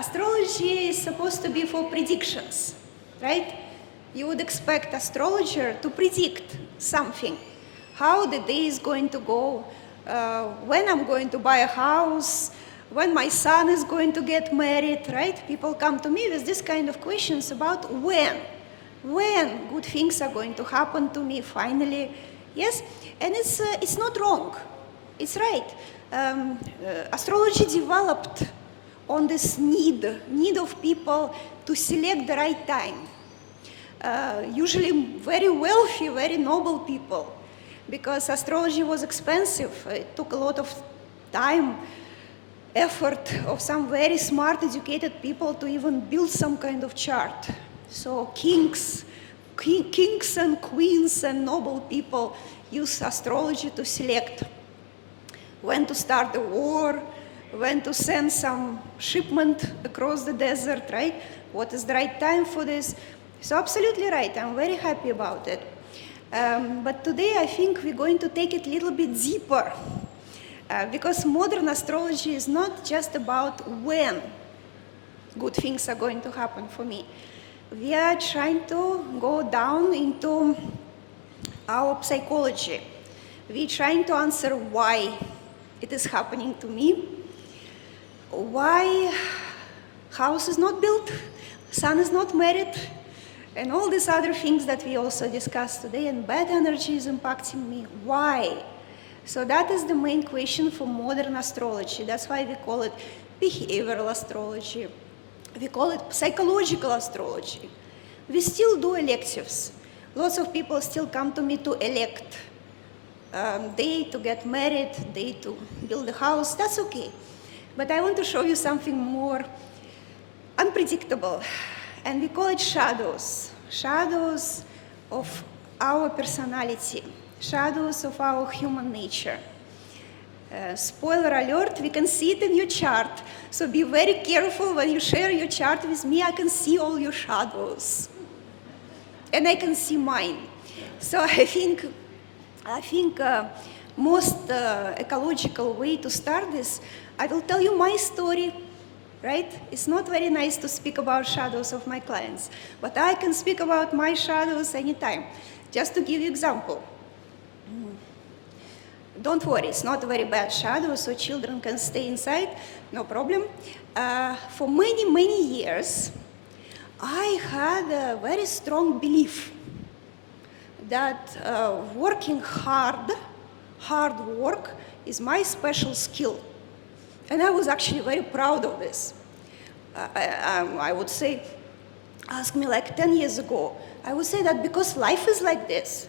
astrology is supposed to be for predictions, right? You would expect astrologer to predict something, how the day is going to go, when I'm going to buy a house, when my son is going to get married, right? People come to me with this kind of questions about when good things are going to happen to me finally, yes? And it's not wrong, it's right. Astrology developed on this need of people to select the right time. Usually very wealthy, very noble people, because astrology was expensive. It took a lot of time, effort of some very smart, educated people to even build some kind of chart. So kings and queens and noble people use astrology to select when to start the war, when to send some shipment across the desert, right? What is the right time for this? So absolutely right, I'm very happy about it. But today I think we're going to take it a little bit deeper, because modern astrology is not just about when good things are going to happen for me. We are trying to go down into our psychology. We're trying to answer why it is happening to me, why house is not built, son is not married, and all these other things that we also discussed today, and bad energy is impacting me. Why? So that is the main question for modern astrology. That's why we call it behavioral astrology. We call it psychological astrology. We still do electives. Lots of people still come to me to elect day to get married, day to build a house. That's okay. But I want to show you something more unpredictable. And we call it shadows. Shadows of our personality. Shadows of our human nature. Spoiler alert, we can see it in your chart. So be very careful when you share your chart with me. I can see all your shadows. And I can see mine. So I think most ecological way to start this, I will tell you my story, right? It's not very nice to speak about shadows of my clients, but I can speak about my shadows anytime. Just to give you example. Don't worry, it's not a very bad shadow, so children can stay inside, no problem. For many, many years, I had a very strong belief that working hard work is my special skill. And I was actually very proud of this. I would say, ask me like 10 years ago, I would say that because life is like this.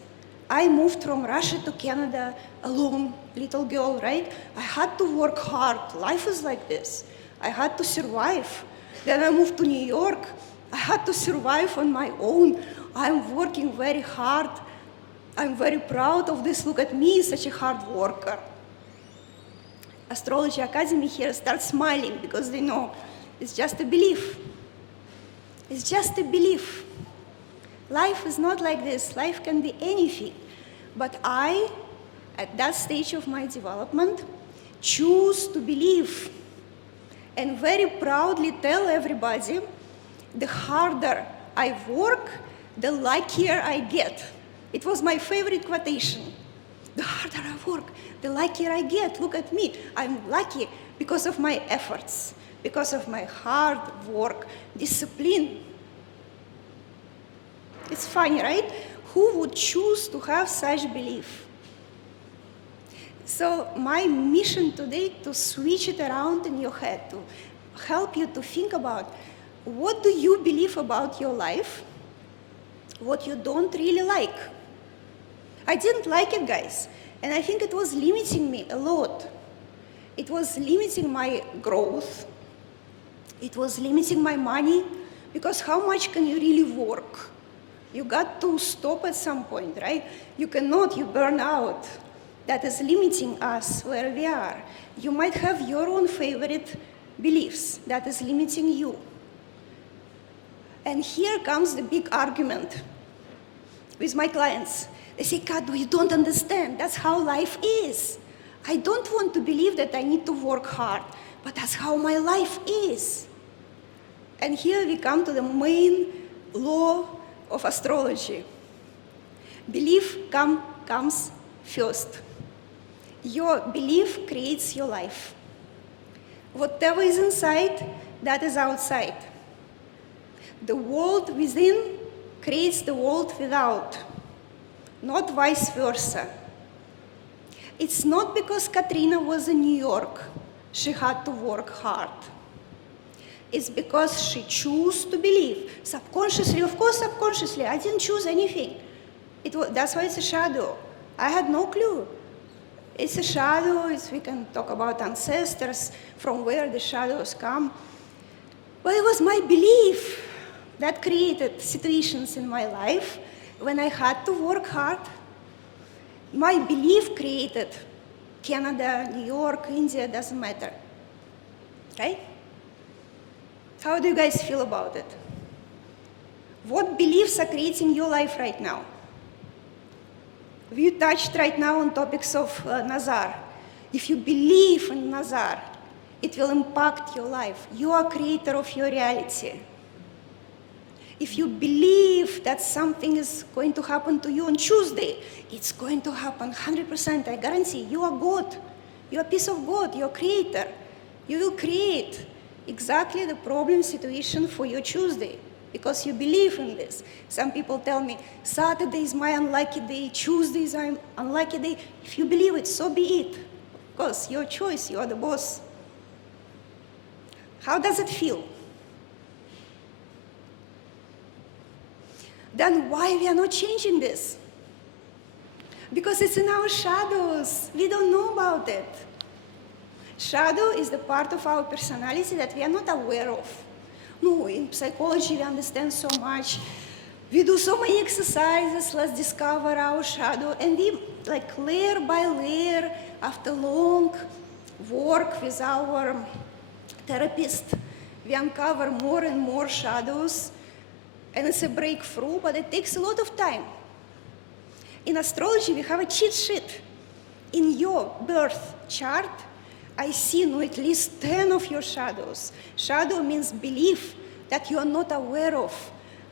I moved from Russia to Canada alone, little girl, right? I had to work hard. Life is like this. I had to survive. Then I moved to New York. I had to survive on my own. I'm working very hard. I'm very proud of this. Look at me, such a hard worker. Astrology Academy here starts smiling because they know it's just a belief. It's just a belief. Life is not like this. Life can be anything. But I, at that stage of my development, choose to believe and very proudly tell everybody, the harder I work, the luckier I get. It was my favorite quotation. The harder I work, the luckier I get. Look at me. I'm lucky because of my efforts, because of my hard work, discipline. It's funny, right? Who would choose to have such belief? So my mission today to switch it around in your head, to help you to think about what do you believe about your life, what you don't really like. I didn't like it, guys, and I think it was limiting me a lot. It was limiting my growth. It was limiting my money, because how much can you really work? You got to stop at some point, right? You cannot, you burn out. That is limiting us where we are. You might have your own favorite beliefs that is limiting you. And here comes the big argument with my clients. They say, Kadu, you don't understand. That's how life is. I don't want to believe that I need to work hard, but that's how my life is. And here we come to the main law of astrology. Belief comes first. Your belief creates your life. Whatever is inside, that is outside. The world within creates the world without, not vice versa. It's not because Katerina was in New York, she had to work hard. It's because she chose to believe. Subconsciously, of course subconsciously, I didn't choose anything. That's why it's a shadow. I had no clue. It's a shadow, we can talk about ancestors, from where the shadows come. But it was my belief that created situations in my life when I had to work hard. My belief created Canada, New York, India, doesn't matter, right? How do you guys feel about it? What beliefs are creating your life right now? We touched right now on topics of Nazar. If you believe in Nazar, it will impact your life. You are creator of your reality. If you believe that something is going to happen to you on Tuesday, it's going to happen 100%, I guarantee. You are God. You are a piece of God. You are creator. You will create exactly the problem situation for your Tuesday because you believe in this. Some people tell me, Saturday is my unlucky day, Tuesday is my unlucky day. If you believe it, so be it. Of course, your choice, you are the boss. How does it feel? Then why we are not changing this? Because it's in our shadows. We don't know about it. Shadow is the part of our personality that we are not aware of. No, in psychology we understand so much. We do so many exercises, let's discover our shadow. And we, like layer by layer, after long work with our therapist, we uncover more and more shadows. And it's a breakthrough, but it takes a lot of time. In astrology, we have a cheat sheet. In your birth chart, I see at least 10 of your shadows. Shadow means belief that you are not aware of,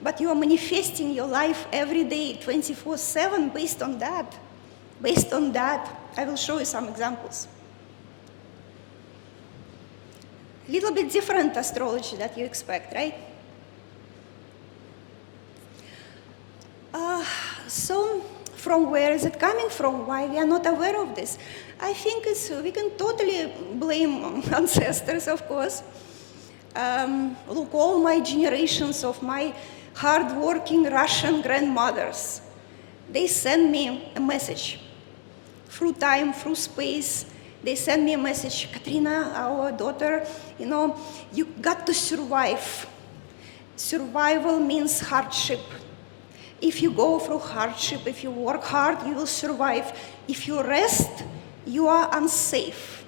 but you are manifesting your life every day, 24/7, based on that. Based on that, I will show you some examples. A little bit different astrology that you expect, right? So from where is it coming from? Why we are not aware of this? I think we can totally blame ancestors, of course. Look, all my generations of my hardworking Russian grandmothers, they send me a message through time, through space. They send me a message, Katerina, our daughter, you got to survive. Survival means hardship. If you go through hardship, if you work hard, you will survive. If you rest, you are unsafe.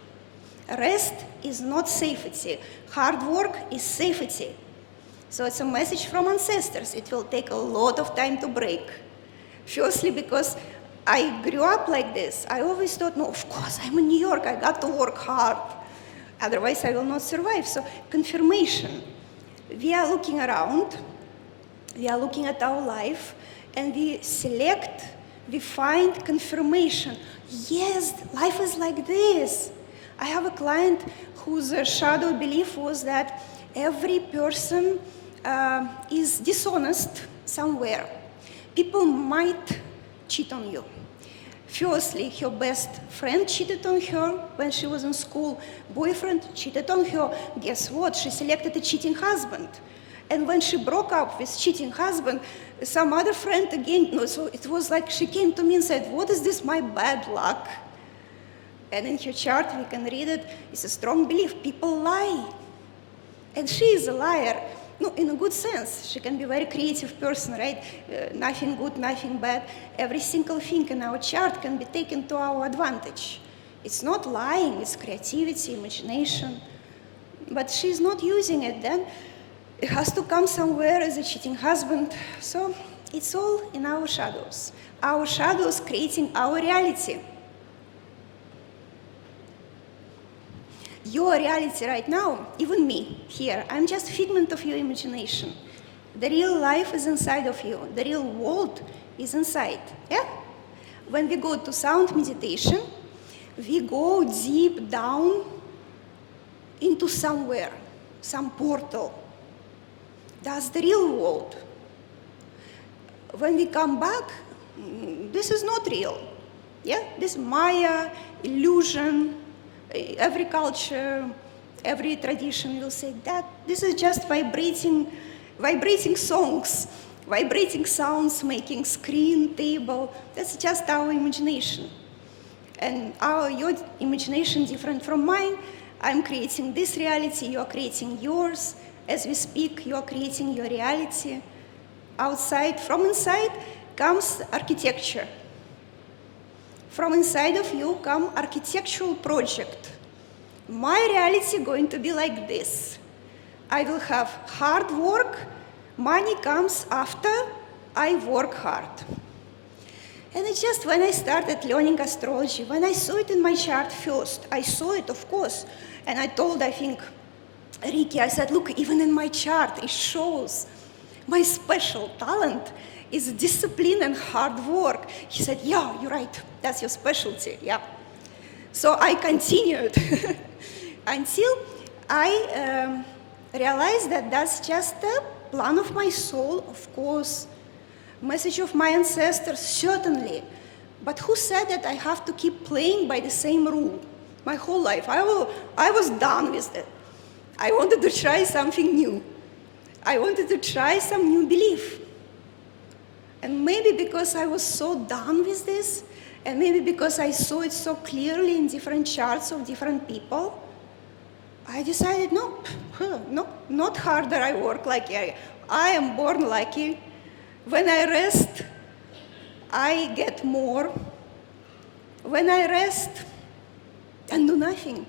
Rest is not safety. Hard work is safety. So it's a message from ancestors. It will take a lot of time to break. Firstly, because I grew up like this. I always thought, no, of course, I'm in New York. I got to work hard. Otherwise, I will not survive. So confirmation. We are looking around. We are looking at our life. And we select, we find confirmation. Yes, life is like this. I have a client whose shadow belief was that every person is dishonest somewhere. People might cheat on you. Firstly, her best friend cheated on her when she was in school. Boyfriend cheated on her. Guess what? She selected a cheating husband. And when she broke up with cheating husband, some other friend again, so it was like she came to me and said, what is this, my bad luck? And in her chart, we can read it, it's a strong belief, people lie. And she is a liar. No, in a good sense. She can be a very creative person, right? Nothing good, nothing bad. Every single thing in our chart can be taken to our advantage. It's not lying, it's creativity, imagination. But she's not using it then. It has to come somewhere as a cheating husband. So it's all in our shadows. Our shadows creating our reality. Your reality right now, even me here, I'm just a figment of your imagination. The real life is inside of you. The real world is inside. Yeah? When we go to sound meditation, we go deep down into somewhere, some portal. That's the real world. When we come back, this is not real. Yeah? This Maya, illusion, every culture, every tradition will say that this is just vibrating songs, vibrating sounds, making screen, table. That's just our imagination. And your imagination different from mine. I'm creating this reality, you're creating yours. As we speak, you're creating your reality. Outside, from inside, comes architecture. From inside of you come architectural project. My reality going to be like this. I will have hard work, money comes after I work hard. And it's just when I started learning astrology, when I saw it in my chart first, I saw it, of course, and I told, I think, Ricky, I said, look, even in my chart, it shows my special talent is discipline and hard work. He said, yeah, you're right, that's your specialty, yeah. So I continued until I realized that that's just the plan of my soul, of course, message of my ancestors, certainly. But who said that I have to keep playing by the same rule my whole life? I was done with it. I wanted to try something new. I wanted to try some new belief. And maybe because I was so done with this, and maybe because I saw it so clearly in different charts of different people, I decided, no, not harder I work like I am born lucky. When I rest, I get more. When I rest and do nothing,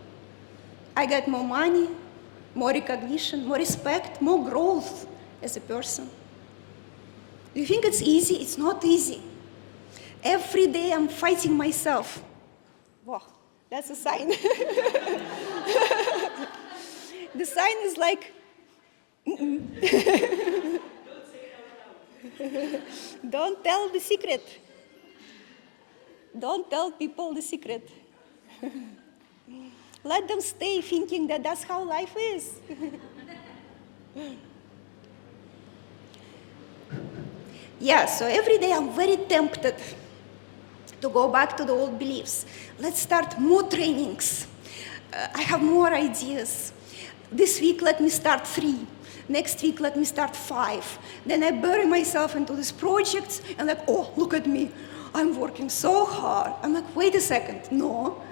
I get more money, more recognition, more respect, more growth as a person. Do you think it's easy? It's not easy. Every day I'm fighting myself. Wow, that's a sign. The sign is like, don't tell the secret. Don't tell people the secret. Let them stay thinking that that's how life is. Yeah, so every day I'm very tempted to go back to the old beliefs. Let's start more trainings. I have more ideas. This week, let me start 3. Next week, let me start 5. Then I bury myself into these projects and like, oh, look at me. I'm working so hard. I'm like, wait a second. No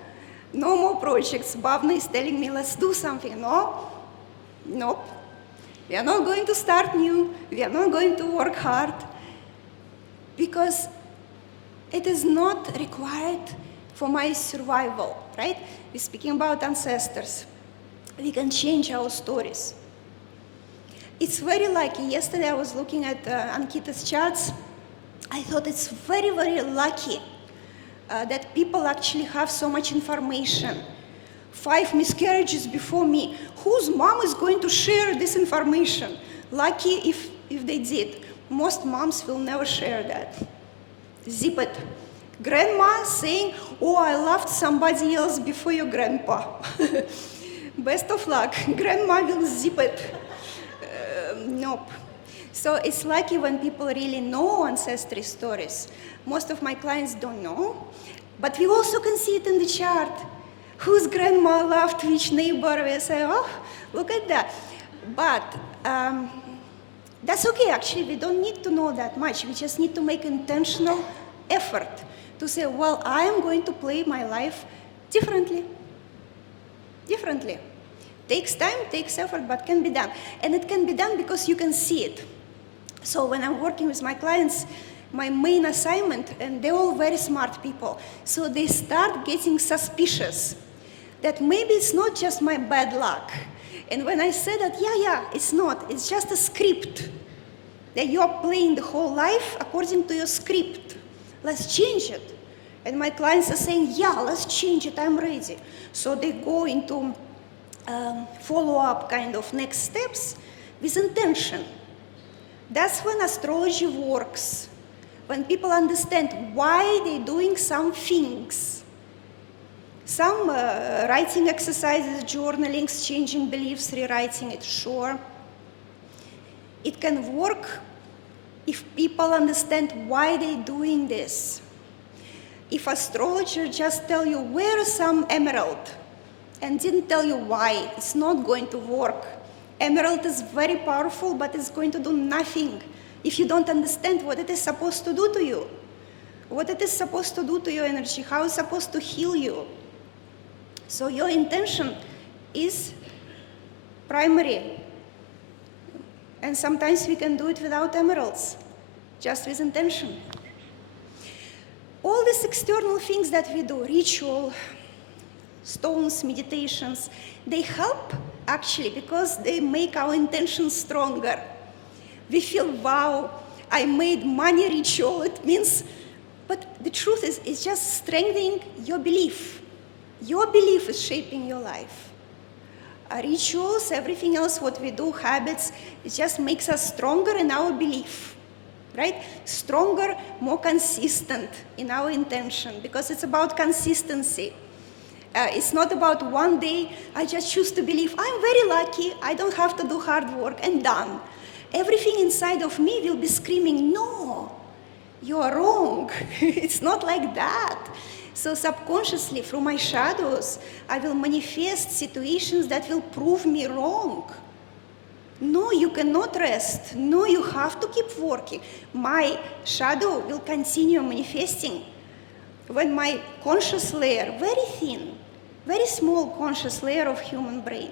more projects. Bhavna is telling me, let's do something. Nope. We are not going to start new. We are not going to work hard. Because it is not required for my survival, right? We're speaking about ancestors. We can change our stories. It's very lucky. Yesterday I was looking at Ankita's charts. I thought it's very, very lucky that people actually have so much information. 5 miscarriages before me. Whose mom is going to share this information? Lucky if they did. Most moms will never share that. Zip it. Grandma saying, oh, I loved somebody else before your grandpa. Best of luck. Grandma will zip it. Nope. So it's lucky when people really know ancestry stories. Most of my clients don't know, but we also can see it in the chart. Whose grandma loved which neighbor? We say, oh, look at that. But that's okay, actually. We don't need to know that much. We just need to make intentional effort to say, well, I am going to play my life differently. Differently. Takes time, takes effort, but can be done. And it can be done because you can see it. So when I'm working with my clients, my main assignment, and they're all very smart people, so they start getting suspicious that maybe it's not just my bad luck. And when I say that, yeah, it's not. It's just a script that you're playing the whole life according to your script. Let's change it. And my clients are saying, yeah, let's change it. I'm ready. So they go into follow-up kind of next steps with intention. That's when astrology works, when people understand why they're doing some things. Some writing exercises, journaling, changing beliefs, rewriting it, sure. It can work if people understand why they're doing this. If astrologer just tell you, wear some emerald, and didn't tell you why, it's not going to work. Emerald is very powerful, but it's going to do nothing if you don't understand what it is supposed to do to you, what it is supposed to do to your energy, how it's supposed to heal you. So your intention is primary. And sometimes we can do it without emeralds, just with intention. All these external things that we do, ritual, stones, meditations, they help actually because they make our intention stronger. We feel, wow, I made money ritual, it means, but the truth is, it's just strengthening your belief. Your belief is shaping your life. Rituals, everything else what we do, habits, it just makes us stronger in our belief, right? Stronger, more consistent in our intention, because it's about consistency. It's not about one day, I just choose to believe, I'm very lucky, I don't have to do hard work, and done. Everything inside of me will be screaming, no, you are wrong. It's not like that. So subconsciously, through my shadows, I will manifest situations that will prove me wrong. No, you cannot rest. No, you have to keep working. My shadow will continue manifesting when my conscious layer, very thin, very small conscious layer of human brain,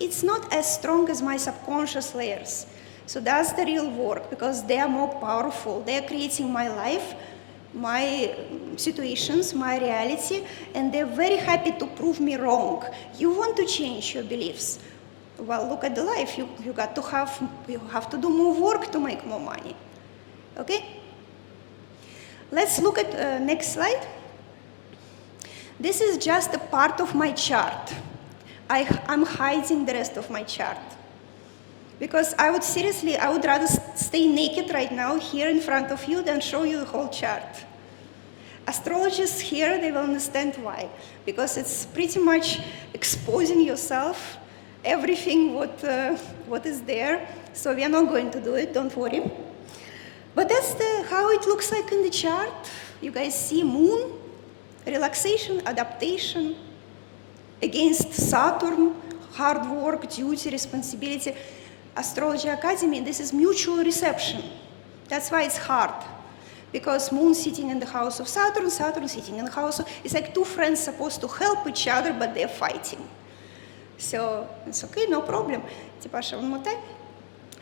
it's not as strong as my subconscious layers. So that's the real work, because they are more powerful. They are creating my life, my situations, my reality, and they're very happy to prove me wrong. You want to change your beliefs. Well, look at the life. You have to do more work to make more money. Okay? Let's look at next slide. This is just a part of my chart. I'm hiding the rest of my chart. Because I would rather stay naked right now here in front of you than show you the whole chart. Astrologists here, they will understand why. Because it's pretty much exposing yourself, everything what is there. So we are not going to do it, don't worry. But that's how it looks like in the chart. You guys see moon, relaxation, adaptation, against Saturn, hard work, duty, responsibility. Astrology Academy, this is mutual reception. That's why it's hard. Because moon sitting in the house of Saturn, Saturn sitting in the house of... It's like two friends supposed to help each other, but they're fighting. So it's okay, no problem. Tipasha, one more time.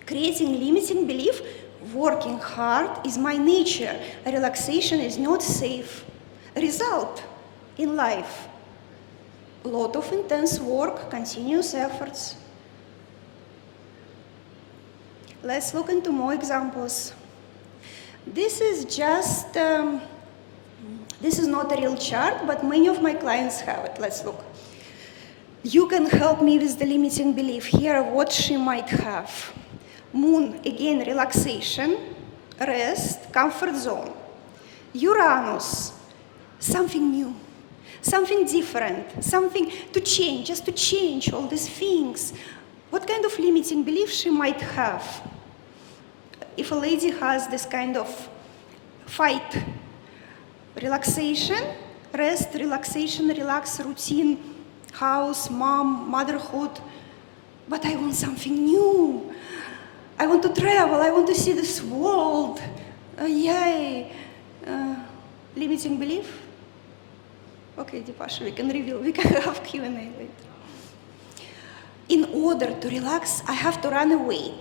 Creating limiting belief, working hard is my nature. Relaxation is not safe. Result in life. A lot of intense work, continuous efforts. Let's look into more examples. This is just, this is not a real chart, but many of my clients have it. Let's look. You can help me with the limiting belief. Here, what she might have. Moon, again, relaxation, rest, comfort zone. Uranus, something new, something different, something to change, just to change all these things. What kind of limiting belief she might have? If a lady has this kind of fight, relaxation, rest, relaxation, relax, routine, house, mom, motherhood, but I want something new. I want to travel, I want to see this world. Yay. Limiting belief? Okay, Dipasha, we can reveal, we can have Q&A later. In order to relax, I have to run away.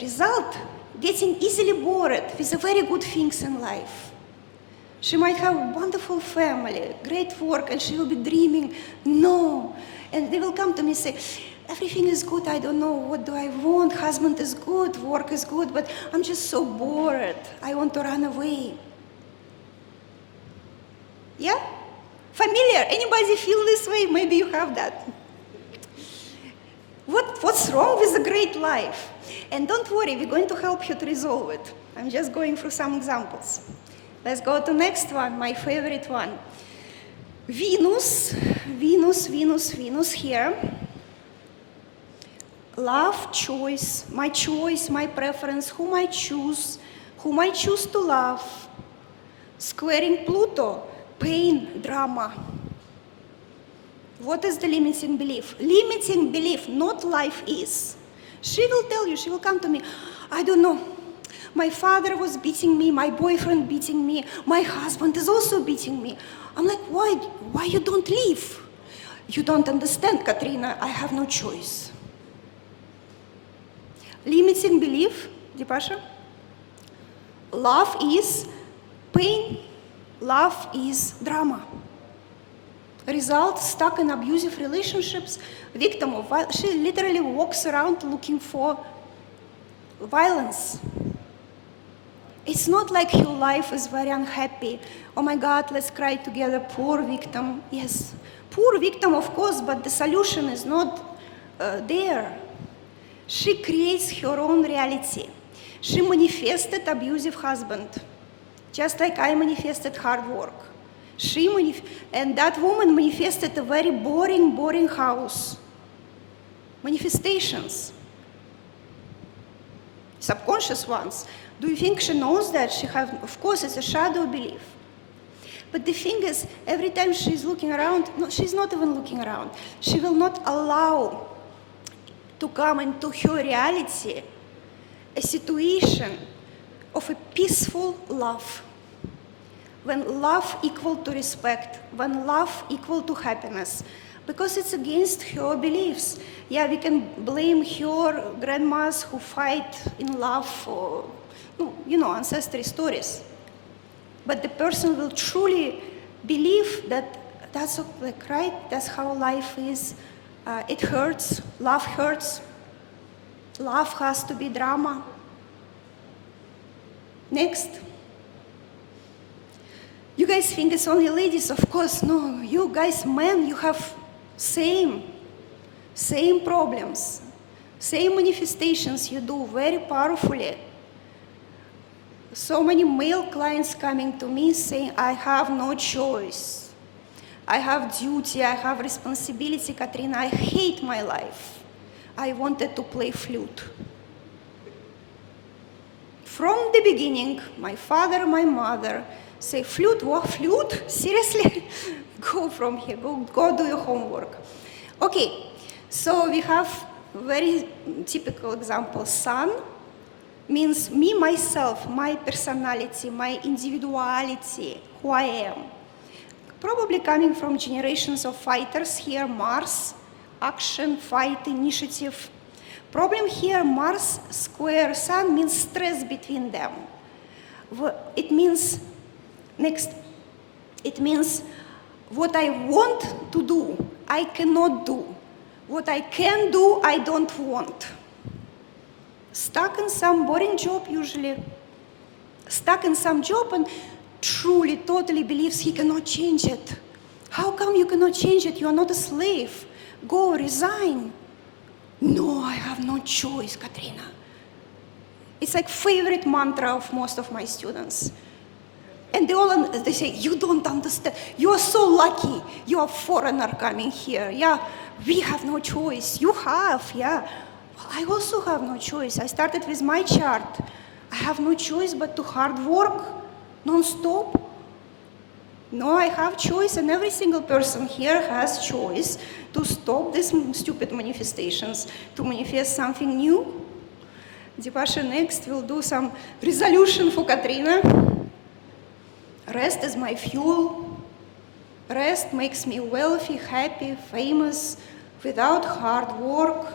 Result, getting easily bored with the very good things in life. She might have a wonderful family, great work, and she will be dreaming, no. And they will come to me and say, everything is good, I don't know, what do I want? Husband is good, work is good, but I'm just so bored. I want to run away. Yeah? Familiar? Anybody feel this way? Maybe you have that. What's wrong with a great life? And don't worry, we're going to help you to resolve it. I'm just going through some examples. Let's go to next one, my favorite one. Venus here. Love, choice, my preference, whom I choose to love. Squaring Pluto, pain, drama. What is the limiting belief? Limiting belief, not life is. She will tell you, she will come to me, I don't know. My father was beating me, my boyfriend beating me, my husband is also beating me. I'm like, why you don't leave? You don't understand, Katerina, I have no choice. Limiting belief, Dipasha? Love is pain, love is drama. Result, stuck in abusive relationships, victim of violence. She literally walks around looking for violence. It's not like her life is very unhappy. Oh my God, let's cry together, poor victim. Yes, poor victim, of course, but the solution is not there. She creates her own reality. She manifested abusive husband, just like I manifested hard work. And that woman manifested a very boring house. Manifestations. Subconscious ones. Do you think she knows that? Of course, it's a shadow belief. But the thing is, every time she's looking around, no, she's not even looking around. She will not allow to come into her reality a situation of a peaceful love. When love equal to respect, when love equal to happiness, because it's against her beliefs. Yeah, we can blame her grandmas who fight in love for, ancestry stories. But the person will truly believe that that's right, that's how life is. It hurts, love hurts. Love has to be drama. Next. You guys think it's only ladies? Of course, no. You guys, men, you have same problems, same manifestations you do very powerfully. So many male clients coming to me saying, I have no choice. I have duty, I have responsibility, Katerina, I hate my life. I wanted to play flute. From the beginning, my father, my mother say, flute, what, flute? Seriously? Go from here, go do your homework. Okay, so we have very typical example. Sun means me, myself, my personality, my individuality, who I am. Probably coming from generations of fighters here, Mars, action, fight, initiative. Problem here, Mars square Sun means stress between them. It means, next, it means what I want to do, I cannot do. What I can do, I don't want. Stuck in some boring job usually. Stuck in some job and truly, totally believes he cannot change it. How come you cannot change it? You are not a slave. Go, resign. No, I have no choice, Katerina. It's like favorite mantra of most of my students. And they say, you don't understand. You are so lucky. You are a foreigner coming here. Yeah, we have no choice. You have, yeah. Well, I also have no choice. I started with my chart. I have no choice but to hard work, non-stop. No, I have choice, and every single person here has choice to stop these stupid manifestations, to manifest something new. Dipasha next will do some resolution for Katerina. Rest is my fuel. Rest makes me wealthy, happy, famous, without hard work.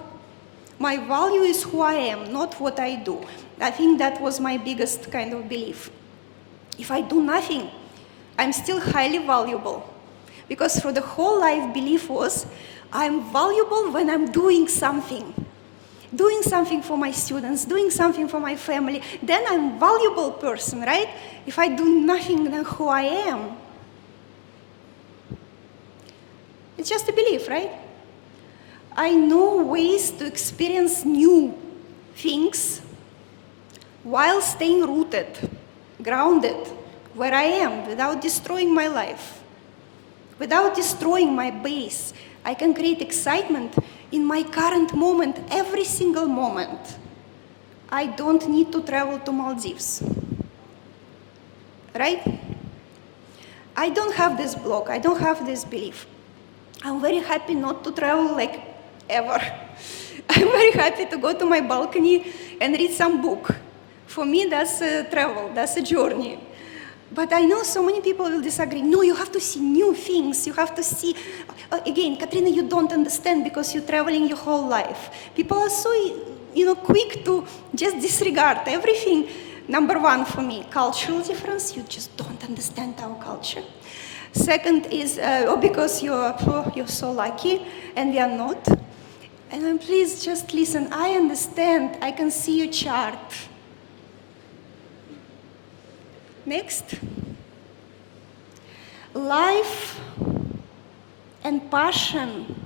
My value is who I am, not what I do. I think that was my biggest kind of belief. If I do nothing, I'm still highly valuable. Because for the whole life, belief was, I'm valuable when I'm doing something. Doing something for my students, doing something for my family. Then I'm a valuable person, right? If I do nothing, then who I am? It's just a belief, right? I know ways to experience new things while staying rooted, grounded, where I am, without destroying my life, without destroying my base. I can create excitement in my current moment, every single moment. I don't need to travel to Maldives, right? I don't have this block, I don't have this belief. I'm very happy not to travel like ever. I'm very happy to go to my balcony and read some book. For me, that's a travel, that's a journey. But I know so many people will disagree. No, you have to see new things. You have to see, again, Katerina, you don't understand because you're traveling your whole life. People are so, quick to just disregard everything. Number one for me, cultural difference. You just don't understand our culture. Second is, because you're so lucky and we are not. And then please just listen. I understand. I can see your chart. Next. Life and passion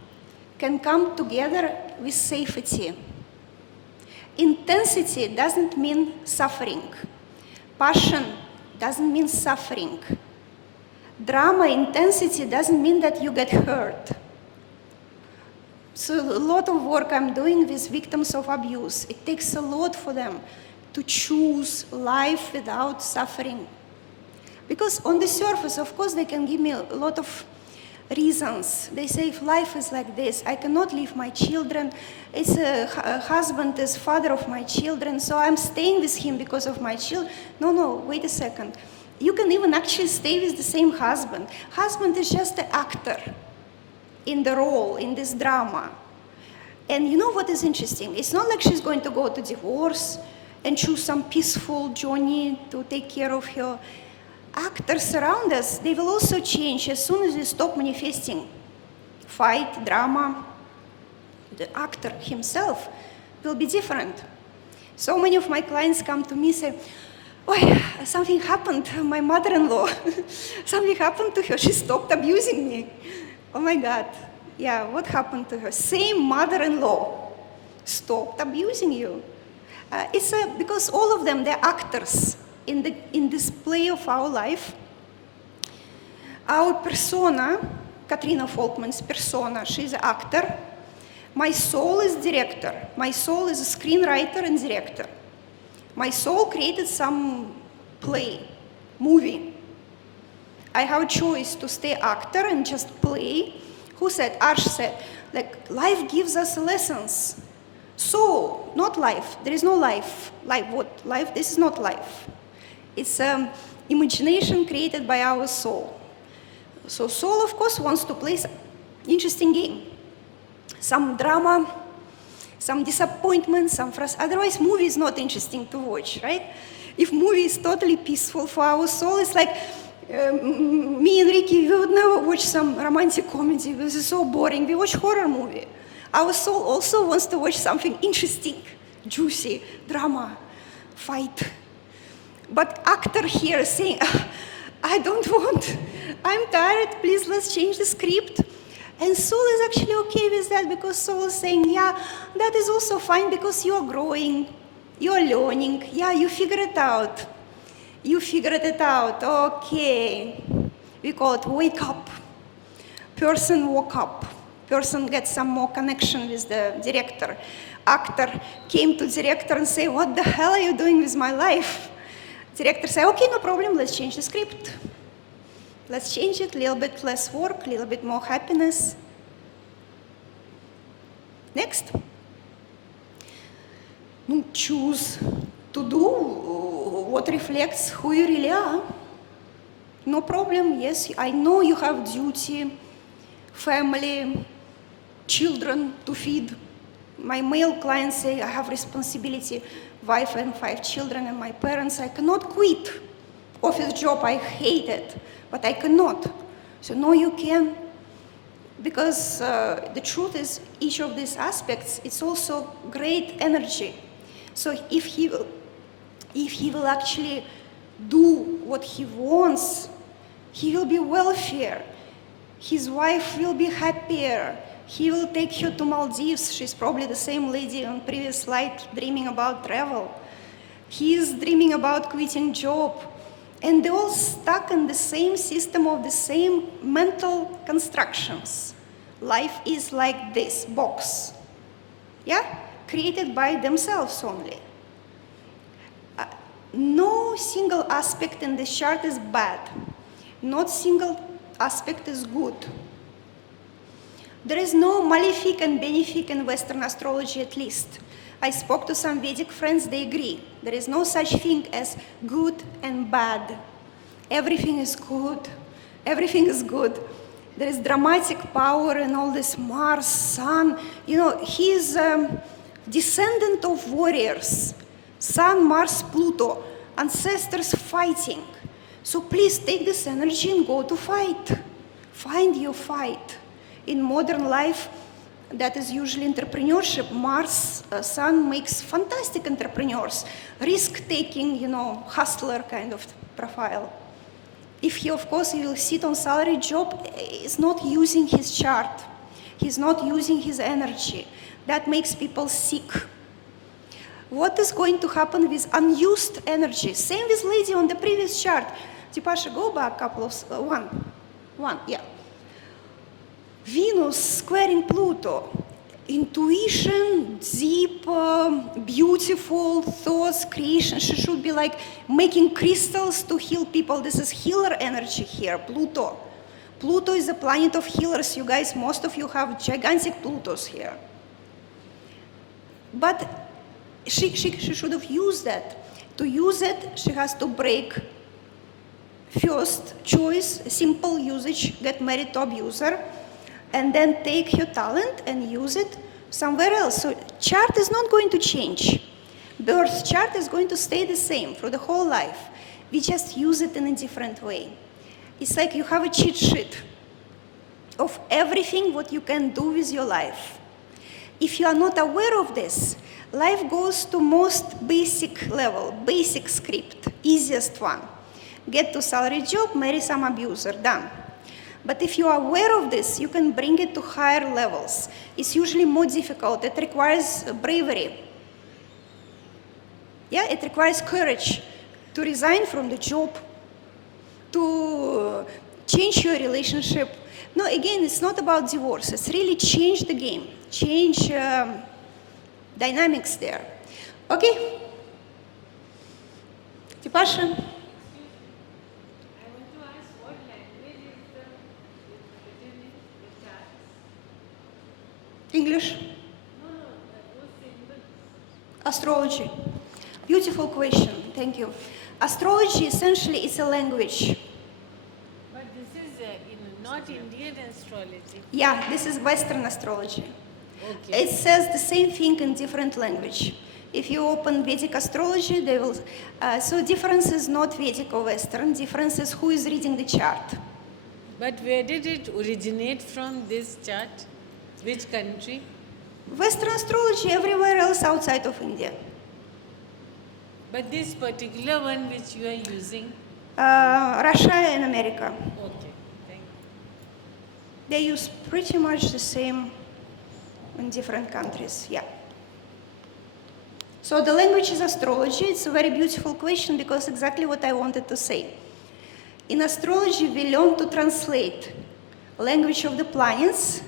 can come together with safety. Intensity doesn't mean suffering. Passion doesn't mean suffering. Drama intensity doesn't mean that you get hurt. So a lot of work I'm doing with victims of abuse. It takes a lot for them to choose life without suffering. Because on the surface, of course, they can give me a lot of reasons. They say, if life is like this, I cannot leave my children. It's a husband is father of my children, so I'm staying with him because of my children. No, wait a second. You can even actually stay with the same husband. Husband is just an actor in the role, in this drama. And you know what is interesting? It's not like she's going to go to divorce and choose some peaceful journey to take care of her. Actors around us, they will also change as soon as we stop manifesting fight, drama. The actor himself will be different. So many of my clients come to me and say, oh, something happened to my mother-in-law. Something happened to her. She stopped abusing me. Oh my God. Yeah, what happened to her? Same mother-in-law stopped abusing you. It's because all of them, they're actors in this play of our life. Our persona, Katerina Folkman's persona, she's an actor. My soul is director. My soul is a screenwriter and director. My soul created some play, movie. I have a choice to stay actor and just play. Who said? Arsh said, like, life gives us lessons. Soul, not life. There is no life. Life, what? Life, this is not life. It's imagination created by our soul. So soul, of course, wants to play some interesting game. Some drama, some disappointment, some frustration. Otherwise, movie is not interesting to watch, right? If movie is totally peaceful for our soul, it's like me and Ricky, we would never watch some romantic comedy. This is so boring. We watch horror movie. Our soul also wants to watch something interesting, juicy, drama, fight. But actor here is saying, I don't want, I'm tired, please let's change the script. And soul is actually okay with that because soul is saying, yeah, that is also fine because you're growing, you're learning, yeah, you figure it out. You figured it out, okay. We call it wake up. Person woke up. Person gets some more connection with the director. Actor came to director and say, what the hell are you doing with my life? Director said, okay, no problem, let's change the script. Let's change it, a little bit less work, a little bit more happiness. Next. Choose to do what reflects who you really are. No problem, yes, I know you have duty, family, children to feed. My male clients say I have responsibility, wife and 5 children and my parents. I cannot quit. Office job, I hate it, but I cannot. So no, you can. Because the truth is, each of these aspects, it's also great energy. So if he will actually do what he wants, he will be wealthier. His wife will be happier. He will take her to Maldives. She's probably the same lady on previous slide dreaming about travel. He is dreaming about quitting job. And they're all stuck in the same system of the same mental constructions. Life is like this box, yeah? Created by themselves only. No single aspect in this chart is bad. Not single aspect is good. There is no malefic and benefic in Western astrology, at least. I spoke to some Vedic friends, they agree. There is no such thing as good and bad. Everything is good. Everything is good. There is dramatic power in all this Mars, Sun. You know, he is a descendant of warriors. Sun, Mars, Pluto, ancestors fighting. So please take this energy and go to fight. Find your fight. In modern life, that is usually entrepreneurship. Mars, Sun makes fantastic entrepreneurs, risk-taking, you know, hustler kind of profile. If he, of course, he will sit on salary job, is not using his chart. He's not using his energy. That makes people sick. What is going to happen with unused energy? Same with lady on the previous chart. Tipasha, go back a couple of, one, yeah. Venus squaring Pluto. Intuition, deep, beautiful thoughts, creation. She should be like making crystals to heal people. This is healer energy here, Pluto. Pluto is a planet of healers. You guys, most of you have gigantic Plutos here. But she should have used that. To use it, she has to break first choice, simple usage, get married to abuser, and then take her talent and use it somewhere else. So chart is not going to change. Birth chart is going to stay the same for the whole life. We just use it in a different way. It's like you have a cheat sheet of everything what you can do with your life. If you are not aware of this, life goes to most basic level, basic script, easiest one. Get to salary job, marry some abuser, done. But if you are aware of this, you can bring it to higher levels. It's usually more difficult. It requires bravery. Yeah, it requires courage to resign from the job, to change your relationship. No, again, it's not about divorce. It's really change the game, change dynamics there. Okay? Tipasha? English? Astrology. Beautiful question, thank you. Astrology essentially is a language. But this is not Indian astrology. Yeah, this is Western astrology. Okay. It says the same thing in different language. If you open Vedic astrology, they will. So difference is not Vedic or Western. Difference is who is reading the chart. But where did it originate from, this chart? Which country? Western astrology everywhere else outside of India. But this particular one which you are using? Russia and America. Okay, thank you. They use pretty much the same in different countries, yeah. So the language is astrology. It's a very beautiful question because exactly what I wanted to say. In astrology, we learn to translate language of the planets,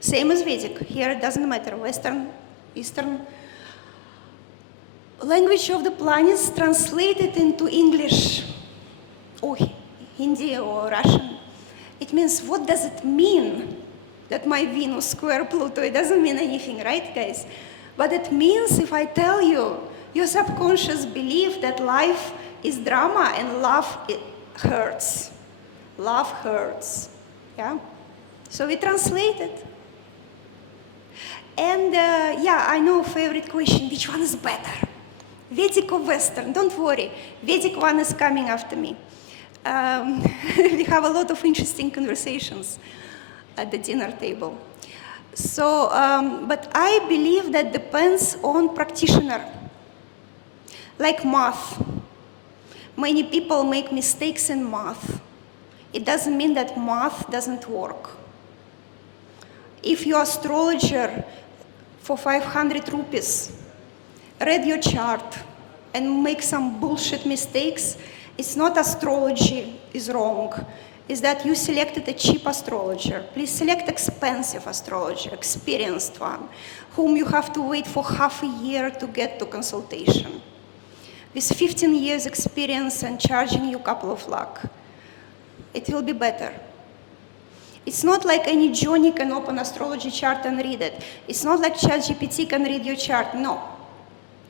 same as Vedic. Here it doesn't matter, Western, Eastern. Language of the planets translated into English or Hindi or Russian. It means, what does it mean that my Venus square Pluto? It doesn't mean anything, right, guys? But it means, if I tell you, your subconscious belief that life is drama and love it hurts. Love hurts, yeah? So we translate it. And yeah, I know, favorite question, which one is better? Vedic or Western? Don't worry, Vedic one is coming after me. We have a lot of interesting conversations at the dinner table. So, but I believe that depends on practitioner. Like math. Many people make mistakes in math. It doesn't mean that math doesn't work. if your astrologer for 500 rupees read your chart and make some bullshit mistakes, it's not astrology is wrong. It's that you selected a cheap astrologer. Please select expensive astrologer, experienced one, whom you have to wait for half a year to get to consultation. With 15 years experience and charging you a couple of lakh, it will be better. It's not like any Johnny can open astrology chart and read it. It's not like ChatGPT can read your chart, no.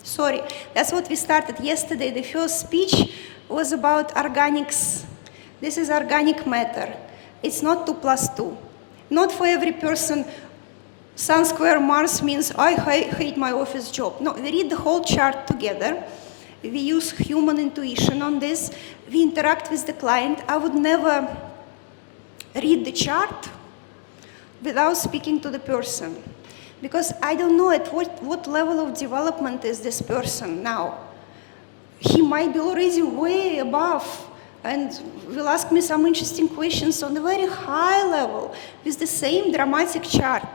Sorry, that's what we started yesterday. The first speech was about organics. This is organic matter. It's not 2 + 2. Not for every person, Sun square Mars means I hate my office job. No, we read the whole chart together. We use human intuition on this. We interact with the client. I would never read the chart without speaking to the person, because I don't know at what level of development is this person now. He might be already way above and will ask me some interesting questions on a very high level with the same dramatic chart.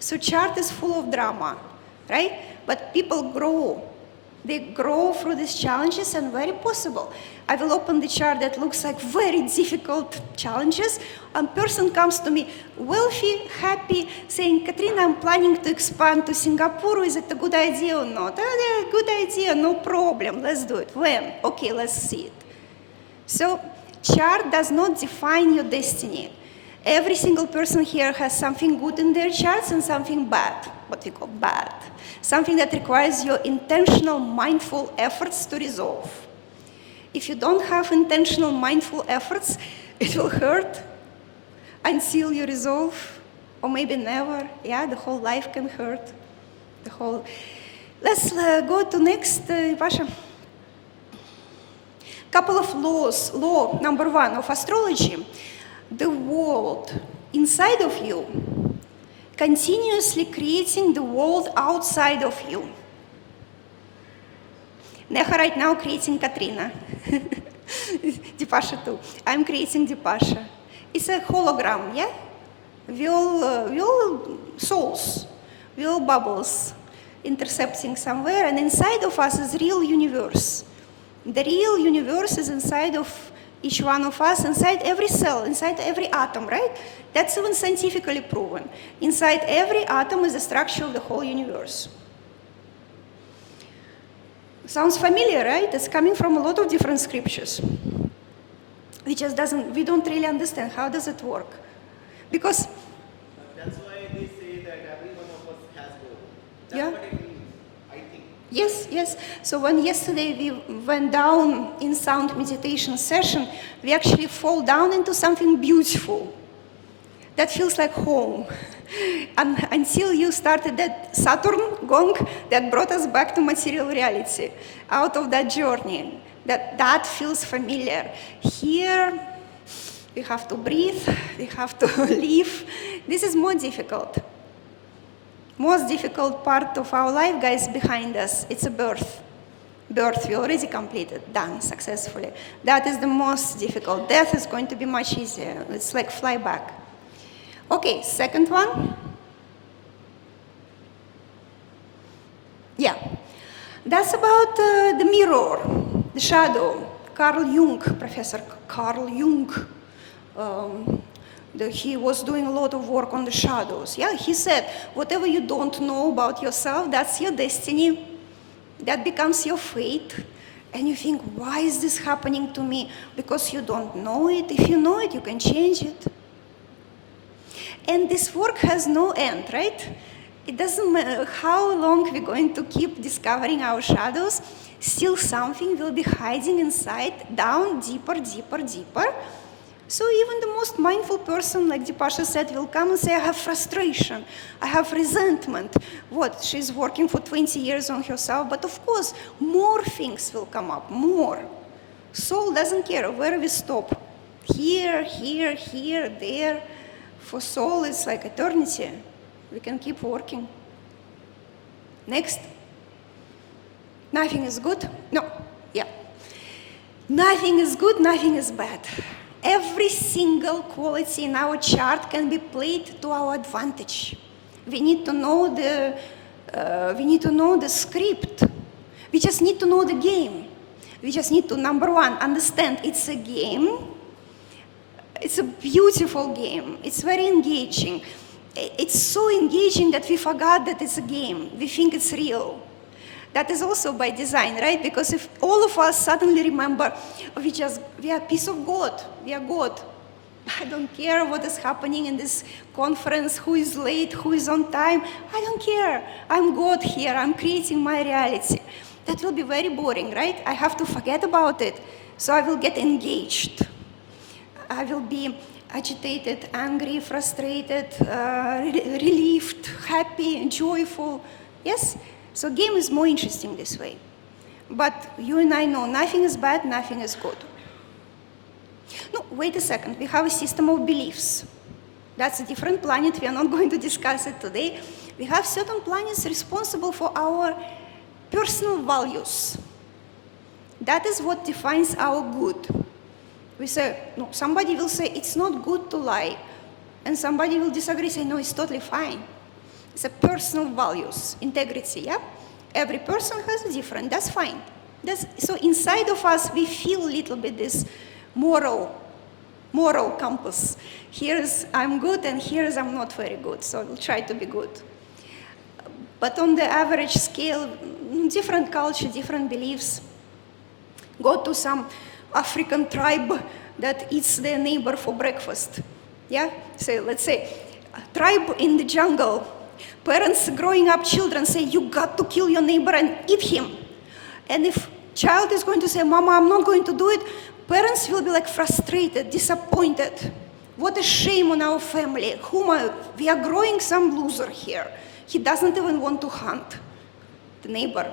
So chart is full of drama, right? But people grow. They grow through these challenges, and very possible. I will open the chart that looks like very difficult challenges. A person comes to me, wealthy, happy, saying, Katerina, I'm planning to expand to Singapore. Is it a good idea or not? Good idea, no problem. Let's do it. When? Okay, let's see it. So chart does not define your destiny. Every single person here has something good in their charts and something bad, what we call bad. Something that requires your intentional, mindful efforts to resolve. If you don't have intentional, mindful efforts, it will hurt until you resolve, or maybe never. Yeah, the whole life can hurt. Let's go to next, Pasha. Couple of laws. Law number 1 of astrology. The world inside of you continuously creating the world outside of you. Neha right now creating Katrina. Dipasha too. I'm creating Dipasha. It's a hologram, yeah? We all souls, we all bubbles intercepting somewhere, and inside of us is real universe. The real universe is inside of each one of us, inside every cell, inside every atom, right? That's even scientifically proven. Inside every atom is the structure of the whole universe. Sounds familiar, right? It's coming from a lot of different scriptures. We don't really understand how does it work. Because that's why they say that every one of us has God. That's yeah. what it means, I think. Yes. So when yesterday we went down in sound meditation session, we actually fall down into something beautiful that feels like home. And until you started that Saturn gong that brought us back to material reality, out of that journey, that feels familiar. Here, we have to breathe, we have to live. This is more difficult. Most difficult part of our life, guys, behind us, it's a birth. Birth, we already completed, done successfully. That is the most difficult. Death is going to be much easier. It's like fly back. Okay, second one. Yeah, that's about the mirror, the shadow. Carl Jung, Professor Carl Jung, he was doing a lot of work on the shadows. Yeah, he said, whatever you don't know about yourself, that's your destiny. That becomes your fate. And you think, why is this happening to me? Because you don't know it. If you know it, you can change it. And this work has no end, right? It doesn't matter how long we're going to keep discovering our shadows, still something will be hiding inside, down, deeper, deeper, deeper. So even the most mindful person, like Dipasha said, will come and say, I have frustration, I have resentment. What, she's working for 20 years on herself, but of course, more things will come up, more. Soul doesn't care where we stop. Here, here, here, there. For soul, it's like eternity. We can keep working. Next. Nothing is good. No, yeah. Nothing is good, nothing is bad. every single quality in our chart can be played to our advantage. We need to know the script. We just need to know the game. We just need to, number one, understand it's a game. It's a beautiful game. It's very engaging. It's so engaging that we forgot that it's a game. We think it's real. That is also by design, right? Because if all of us suddenly remember, we are a piece of God. We are God. I don't care what is happening in this conference, who is late, who is on time. I don't care. I'm God here. I'm creating my reality. That will be very boring, right? I have to forget about it. So I will get engaged. I will be agitated, angry, frustrated, relieved, happy, joyful. Yes? So game is more interesting this way. But you and I know nothing is bad, nothing is good. No, wait a second. We have a system of beliefs. That's a different planet. We are not going to discuss it today. We have certain planets responsible for our personal values. That is what defines our good. We say, no, somebody will say it's not good to lie. And somebody will disagree, say, no, it's totally fine. It's a personal values, integrity, yeah? Every person has a different, that's fine. So inside of us, we feel a little bit this moral compass. Here's I'm good and here's I'm not very good, so we'll try to be good. But on the average scale, different culture, different beliefs. Go to some African tribe that eats their neighbor for breakfast. Yeah? So let's say, a tribe in the jungle. Parents growing up children say, you got to kill your neighbor and eat him. And if child is going to say, Mama, I'm not going to do it, parents will be like frustrated, disappointed. What a shame on our family. We are growing some loser here. He doesn't even want to hunt the neighbor.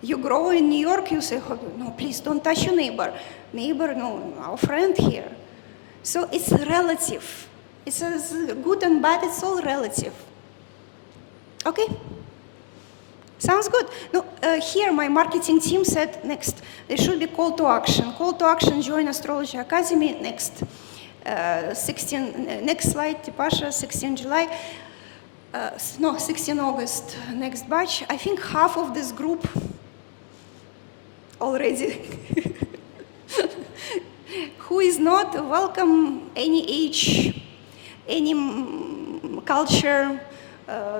You grow in New York, you say, oh, no, please don't touch your neighbor. Neighbor, no, our friend here. So it's relative. It's good and bad, it's all relative. Okay? Sounds good. No, here my marketing team said next, there should be call to action. Call to action, join Astrology Academy, next. Next slide, Tipasha, 16 July. 16 August, next batch. I think half of this group already. Who is not, welcome, any age, any culture.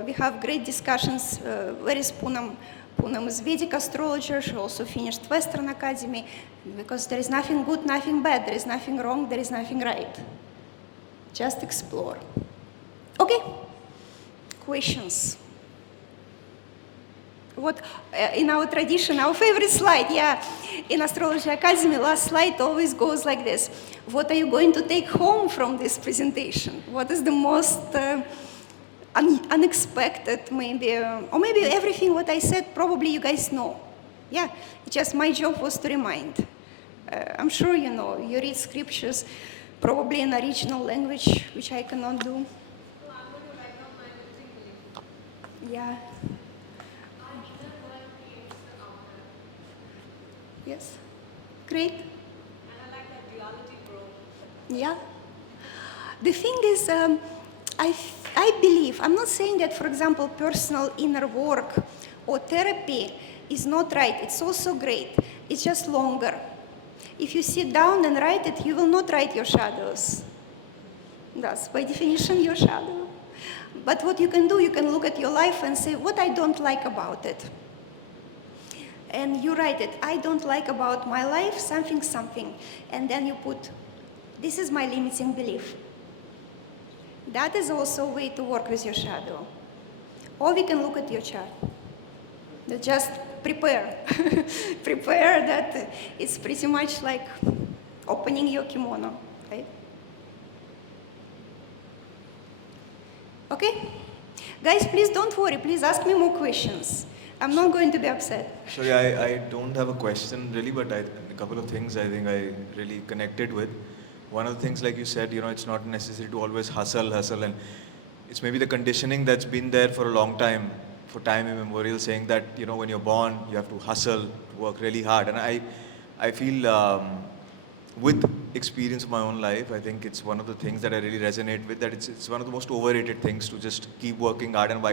We have great discussions. Where is Poonam? Poonam is Vedic astrologer. She also finished Western Academy. Because there is nothing good, nothing bad. There is nothing wrong, there is nothing right. Just explore. Okay? Questions? What, in our tradition, our favorite slide, yeah, in Astrology Academy, last slide always goes like this. What are you going to take home from this presentation? What is the most unexpected, maybe, or maybe everything what I said, probably you guys know. Yeah, just my job was to remind. I'm sure you know, you read scriptures, probably in original language, which I cannot do. So I'm going to write down my limiting belief. Yeah. Our inner world creates the outer. Yes. Great. And I like that duality growth. Yeah. The thing is, I believe, I'm not saying that, for example, personal inner work or therapy is not right. It's also great. It's just longer. If you sit down and write it, you will not write your shadows. That's by definition your shadow. But what you can do, you can look at your life and say, what I don't like about it. And you write it, I don't like about my life, something, something. And then you put, this is my limiting belief. That is also a way to work with your shadow. Or we can look at your chart. Just prepare. Prepare that it's pretty much like opening your kimono, right? Okay? Guys, please don't worry. Please ask me more questions. I'm not going to be upset. Sorry, I don't have a question really, but a couple of things I think I really connected with. One of the things, like you said, it's not necessary to always hustle, and it's maybe the conditioning that's been there for a long time, for time immemorial, saying that, when you're born, you have to hustle, work really hard. And I feel with experience of my own life. I think it's one of the things that I really resonate with, that it's one of the most overrated things to just keep working hard, and why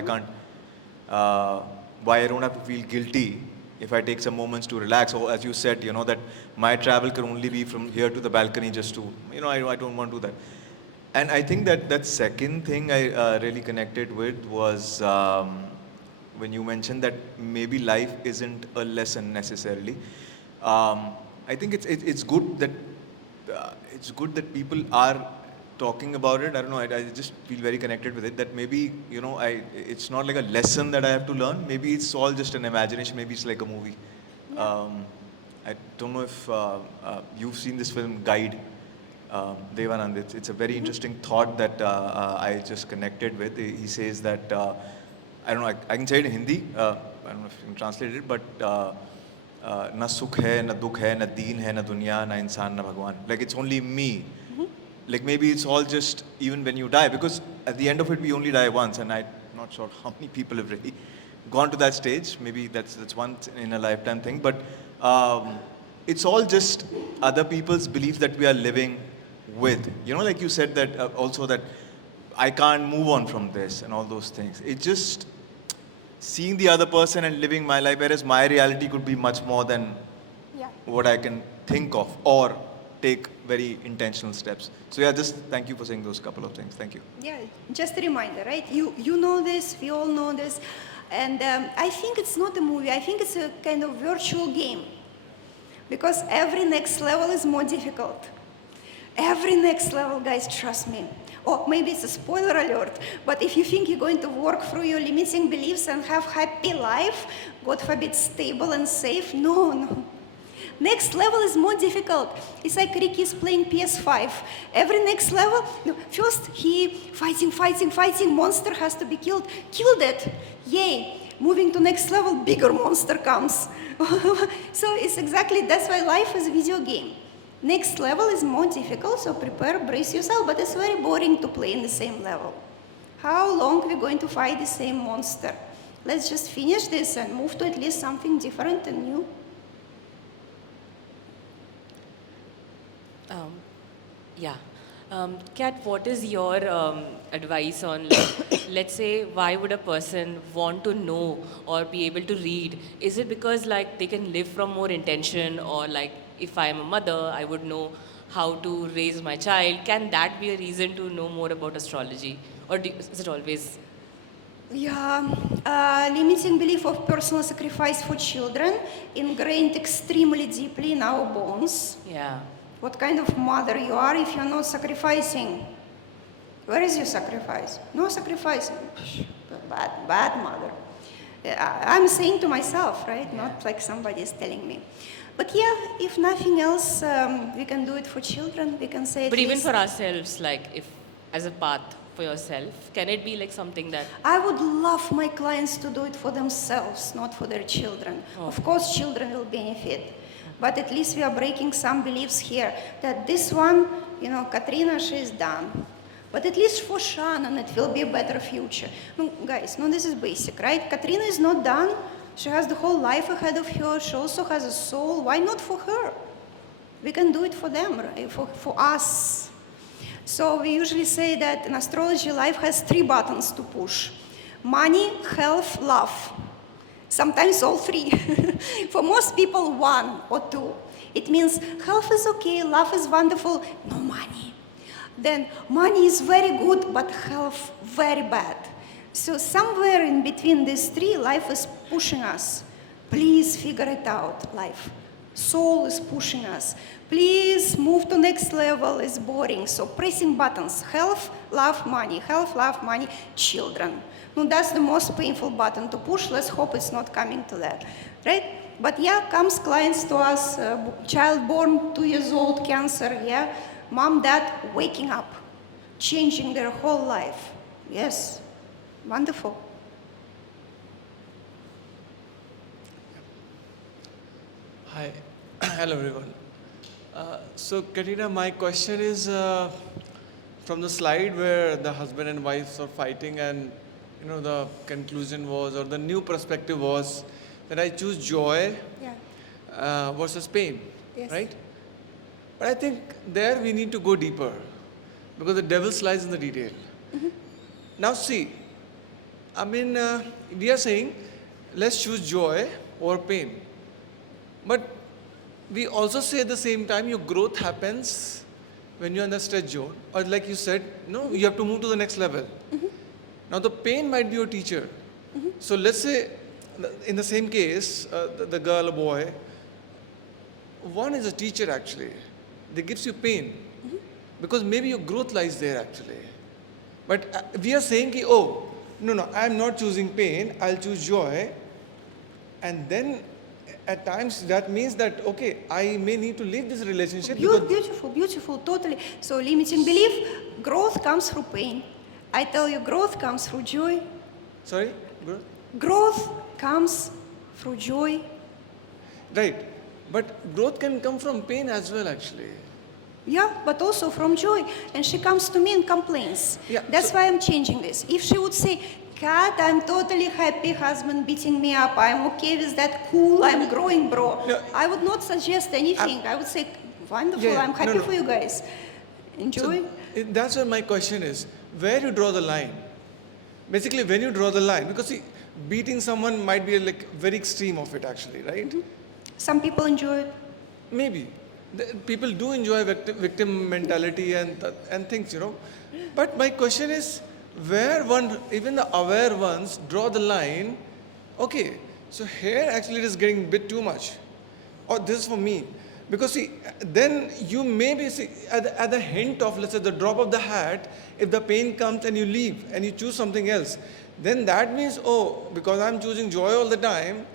I don't have to feel guilty if I take some moments to relax. Or as you said, that my travel can only be from here to the balcony just to, I don't want to do that. And I think that second thing I really connected with was when you mentioned that maybe life isn't a lesson necessarily. I think it's good that people are talking about it. I don't know. I just feel very connected with it. That maybe it's not like a lesson that I have to learn. Maybe it's all just an imagination. Maybe it's like a movie. I don't know if you've seen this film Guide. Devanand. It's a very interesting thought that I just connected with. He says that, I don't know, I can say it in Hindi, I don't know if you can translate it, but na sukh hai, na dukh hai, na deen hai, na dunya, na insan, na bhagwan. Like it's only me. Like maybe it's all just, even when you die, because at the end of it we only die once, and I'm not sure how many people have really gone to that stage. Maybe that's once in a lifetime thing, but it's all just other people's beliefs that we are living with. Like you said that also that I can't move on from this and all those things. It's just seeing the other person and living my life, whereas my reality could be much more than what I can think of or take very intentional steps. So yeah, just thank you for saying those couple of things. Thank you. Yeah, just a reminder, right? You know this, we all know this. And I think it's not a movie. I think it's a kind of virtual game. Because every next level is more difficult. Every next level, guys, trust me. Or maybe it's a spoiler alert, but if you think you're going to work through your limiting beliefs and have happy life, God forbid, stable and safe, no. Next level is more difficult. It's like Ricky is playing PS5. Every next level, first he fighting, monster has to be killed. Killed it, yay. Moving to next level, bigger monster comes. So it's exactly, that's why life is a video game. Next level is more difficult, so prepare, brace yourself, but it's very boring to play in the same level. How long are we going to fight the same monster? Let's just finish this and move to at least something different and new. Kat, what is your advice on, like, let's say, why would a person want to know or be able to read? Is it because like they can live from more intention, or like if I am a mother, I would know how to raise my child? Can that be a reason to know more about astrology, or is it always? Yeah, limiting belief of personal sacrifice for children ingrained extremely deeply in our bones. Yeah. What kind of mother you are if you're not sacrificing? Where is your sacrifice? No sacrificing. Bad mother. I'm saying to myself, right? Not like somebody is telling me. But yeah, if nothing else, we can do it for children. We can say. But even for ourselves, like if as a path for yourself, can it be like something that? I would love my clients to do it for themselves, not for their children. Oh. Of course, children will benefit. But at least we are breaking some beliefs here that this one, Katrina, she's done. But at least for Shannon, it will be a better future. No, guys, this is basic, right? Katrina is not done. She has the whole life ahead of her. She also has a soul. Why not for her? We can do it for them, right? For us. So we usually say that in astrology, life has 3 buttons to push. Money, health, love. Sometimes all 3. For most people, 1 or 2. It means health is okay, love is wonderful, no money. Then money is very good, but health very bad. So somewhere in between these 3, life is pushing us. Please figure it out, life. Soul is pushing us. Please move to next level, it's boring. So pressing buttons, health, love, money, children. That's the most painful button to push. Let's hope it's not coming to that, right? But yeah, comes clients to us, child born 2 years old, cancer, yeah. Mom, dad, waking up, changing their whole life. Yes, wonderful. Hi, hello everyone. So Katerina, my question is from the slide where the husband and wife are fighting, and the conclusion was, or the new perspective was, that I choose joy versus pain, Yes. right? But I think there we need to go deeper because the devil lies in the detail. Now see, I mean, we are saying let's choose joy over pain. But we also say at the same time your growth happens when you're in the stretch zone. Or like you said, no, you have to move to the next level. Now the pain might be your teacher. So let's say in the same case, the girl or boy, one is a teacher actually. That gives you pain. Because maybe your growth lies there actually. But we are saying, ki, oh, no, I'm not choosing pain, I'll choose joy. And then at times that means that, okay, I may need to leave this relationship. Beautiful, totally. So limiting belief, growth comes through pain. I tell you, growth comes through joy. Sorry? Bro? Growth comes through joy. Right. But growth can come from pain as well actually. Yeah, but also from joy. And she comes to me and complains. Yeah, That's why I'm changing this. If she would say, Kat, I'm totally happy, husband beating me up, I'm okay with that, cool, I'm growing, bro. No, I would not suggest anything. I would say, wonderful, Yeah, I'm happy no. for you guys. Enjoy. So, that's where my question is, where you draw the line? Basically, when you draw the line, because see, beating someone might be like very extreme of it actually, right? Some people enjoy it. Maybe. People do enjoy victim mentality and things, But my question is, where even the aware ones draw the line, okay, so here actually it is getting a bit too much. Or this is for me. Because see, then you may be, at the hint of, let's say, the drop of the hat, if the pain comes and you leave and you choose something else, then that means, oh, because I'm choosing joy all the time,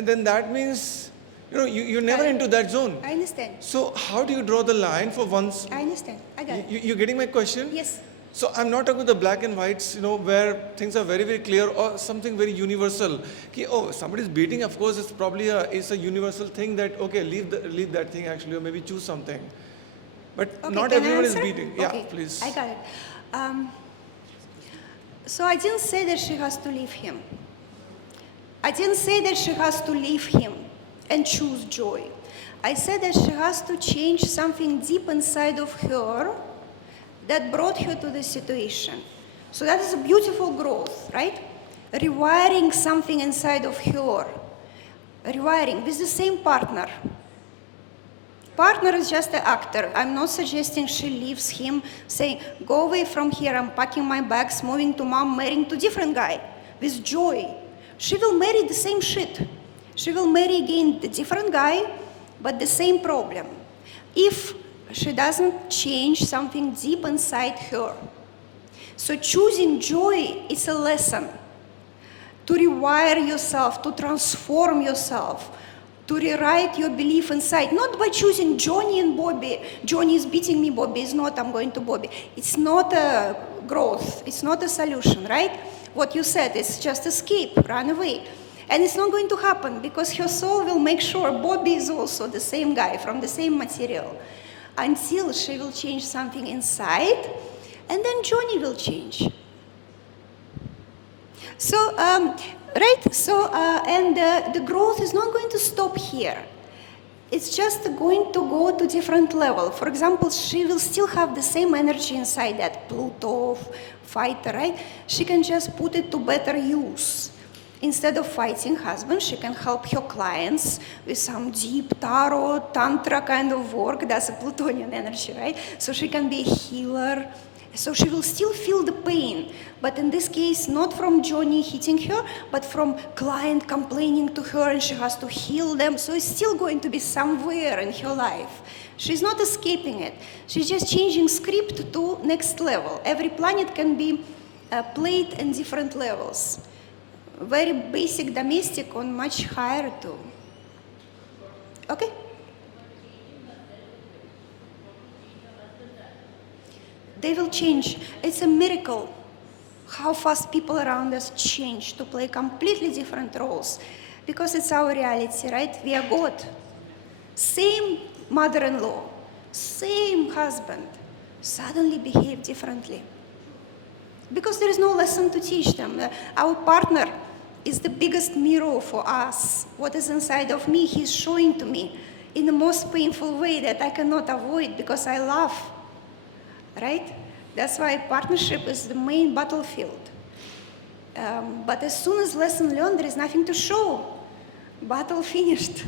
then that means, you're never into that zone. I understand. So how do you draw the line for once? I understand. I got it. You're getting my question? Yes. So I'm not talking about the black and whites, where things are very, very clear or something very universal. Oh, somebody's beating, of course, it's probably it's a universal thing that, okay, leave that thing actually, or maybe choose something. But Okay, not can I everyone is answer? beating. Okay, Yeah, please. I got it. So I didn't say that she has to leave him. I didn't say that she has to leave him and choose joy. I said that she has to change something deep inside of her that brought her to this situation. So that is a beautiful growth, right? Rewiring something inside of her. Rewiring with the same partner. Partner is just an actor. I'm not suggesting she leaves him, saying, go away from here, I'm packing my bags, moving to mom, marrying to different guy. With joy. She will marry the same shit. She will marry again the different guy, but the same problem. If she doesn't change something deep inside her. So choosing joy is a lesson to rewire yourself, to transform yourself, to rewrite your belief inside. Not by choosing Johnny and Bobby. Johnny is beating me, Bobby is not, I'm going to Bobby. It's not a growth, it's not a solution, right? What you said is just escape, run away. And it's not going to happen because her soul will make sure Bobby is also the same guy from the same material until she will change something inside, and then Johnny will change. So, right? So, and the growth is not going to stop here. It's just going to go to different level. For example, she will still have the same energy inside that Pluto fighter, right? She can just put it to better use. Instead of fighting husband, she can help her clients with some deep tarot, tantra kind of work. That's a Plutonian energy, right? So she can be a healer. So she will still feel the pain. But in this case, not from Johnny hitting her, but from client complaining to her and she has to heal them. So it's still going to be somewhere in her life. She's not escaping it. She's just changing script to next level. Every planet can be played in different levels. Very basic domestic on much higher too. Okay? They will change. It's a miracle how fast people around us change to play completely different roles. Because it's our reality, right? We are God. Same mother-in-law, same husband, suddenly behave differently. Because there is no lesson to teach them. Our partner is the biggest mirror for us. What is inside of me, he's showing to me. in the most painful way that I cannot avoid because I love, right? That's why partnership is the main battlefield. But as soon as lesson learned, there is nothing to show. Battle finished.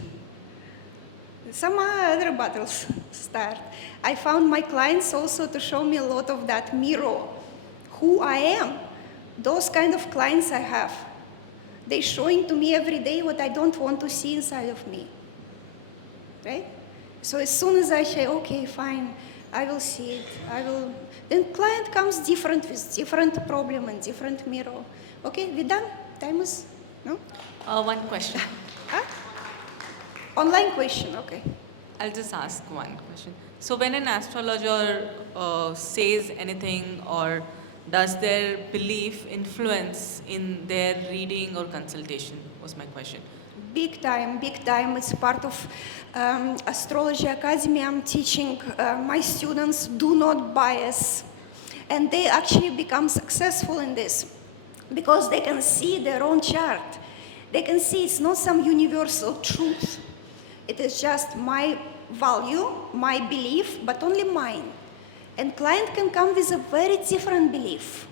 Some other battles start. I found my clients also to show me a lot of that mirror, who I am. Those kind of clients I have. They're showing to me every day what I don't want to see inside of me, right? So as soon as I say, okay, fine, I will see it, then client comes different with different problem and different mirror. Okay, we done? Time is, no? One question. Online question, okay. I'll just ask one question. So when an astrologer says anything or does their belief influence in their reading or consultation was my question. Big time, big time. It's part of Astrology Academy. I'm teaching my students do not bias. And they actually become successful in this because they can see their own chart. They can see it's not some universal truth. It is just my value, my belief, but only mine. And client can come with a very different belief.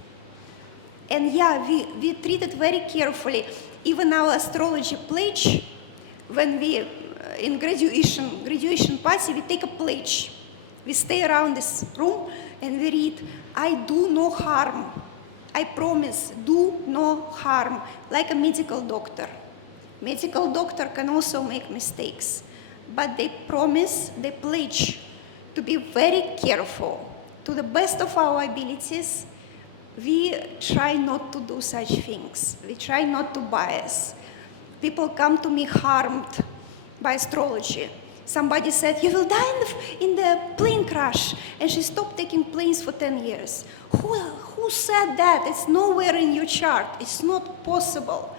And yeah, we treat it very carefully. Even our astrology pledge, when we, in graduation party, we take a pledge. We stay around this room and we read, I do no harm. I promise, do no harm, like a medical doctor. Medical doctor can also make mistakes, but they promise, they pledge to be very careful. To the best of our abilities, we try not to do such things. We try not to bias. People come to me harmed by astrology. Somebody said, you will die in the plane crash, and she stopped taking planes for 10 years. Who said that? It's nowhere in your chart. It's not possible.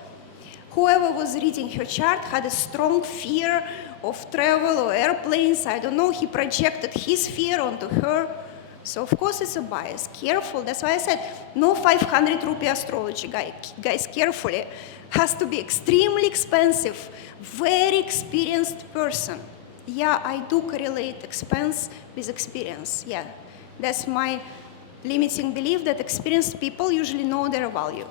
Whoever was reading her chart had a strong fear of travel or airplanes. I don't know, he projected his fear onto her. So of course it's a bias. Careful, that's why I said, no 500 rupee astrology, guys, carefully. Has to be extremely expensive, very experienced person. Yeah, I do correlate expense with experience, yeah. That's my limiting belief that experienced people usually know their value.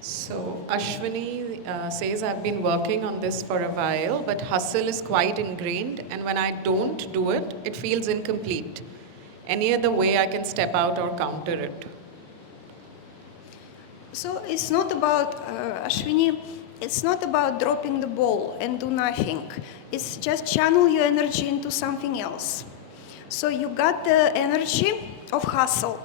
So Ashwini says, I've been working on this for a while, but hustle is quite ingrained, and when I don't do it, it feels incomplete. Any other way I can step out or counter it? So it's not about, Ashwini, it's not about dropping the ball and do nothing. It's just channel your energy into something else. So you got the energy of hustle.